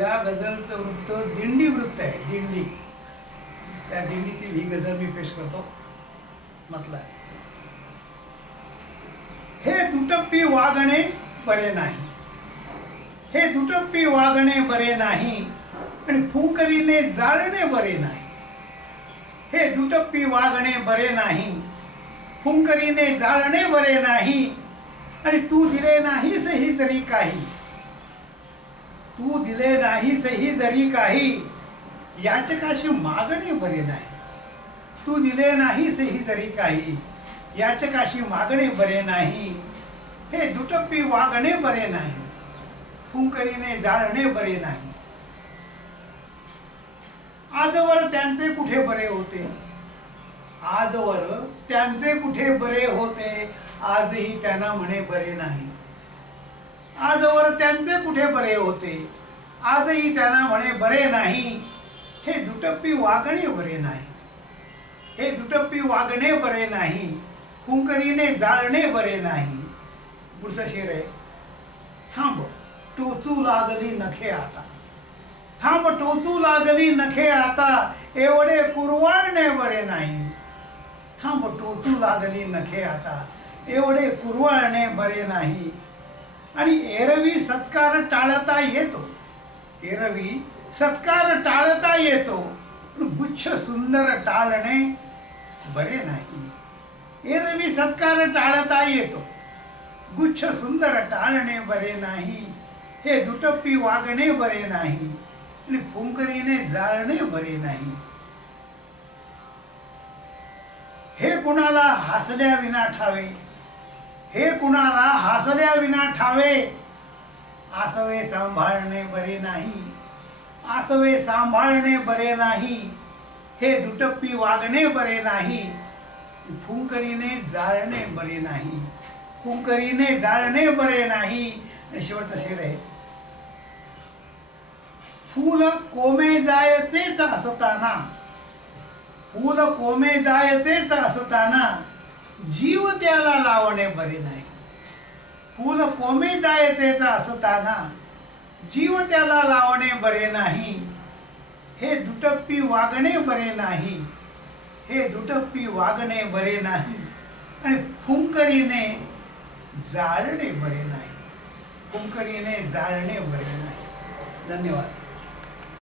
या गझलचं वृत्त दिंडी वृत्त आहे. दिंडी, त्या दिंडीतील ही गझल मी पेश करतो. म्हटलं आहे, हे दुटप्पी वागणे बरे नाही, हे दुटप्पी वागणे बरे नाही आणि फुंकरीने जाळणे बरे नाही. हे दुटप्पी वागणे बरे नाही, फुंकरीने जाळणे बरे नाही आणि तू दिले नाहीस ही जरी काही, तू दिले नाहीस ही जरी काही याचकाशी मागणे बरे नाही. तू दिले नाहीस ही जरी काही याचकाशी मागणे बरे नाही. हे दुटप्पी वागणे बरे नाही, फुंकरीने जाळणे बरे नाही. आजवर त्यांचे कुठे बरे होते, आजवर त्यांचे कुठे बरे होते, आजही त्यांना म्हणे बरे नाही. आजवर त्यांचे कुठे बरे होते, आजही त्यांना म्हणे बरे नाही. हे दुटप्पी वागणे बरे नाही, हे दुटप्पी वागणे बरे नाही, फुंकरीने जाळणे बरे नाही. पुढचा शेर आहे, थांब टोचू लागली नखे आता, थांब टोचू लागली नखे आता एवढे कुरवाळणे बरे नाही. थांब टोचू लागली नखे आता एवढे कुरवाळणे बरे नाही. आणि एरवी सत्कार टाळता येतो, एरवी सत्कार टाळता येतो, गुच्छ सुंदर टाळणे बरे नाही. एरवी सत्कार टाळता येतो, गुच्छ सुंदर टाळणे बरे नाही. हे दुटप्पी वागणे बरे नाही आणि फुंकरीने जाळणे बरे नाही. हे कुणाला हसल्या विना ठावे, हे कुणाला हसल्या विना ठावे, आसवे सांभाळणे बरे नाही, आसवे सांभाळणे बरे नाही. हे दुटप्पी वागणे बरे नाही, फुंकरीने जाळणे बरे नाही, फुंकरीने जाळणे बरे नाही. आणि शेवटचा शेर आहे, फूल कोमे जायचेच असताना, फूल कोमे जायचेच असताना जीव त्याला लावणे बरे नाही. फूल कोमे जायचेच असताना जीव त्याला लावणे बरे नाही. हे दुटप्पी वागणे बरे नाही, हे दुटप्पी वागणे बरे नाही आणि फुंकरीने जाळणे बरे नाही, फुंकरीने जाळणे बरे नाही. धन्यवाद.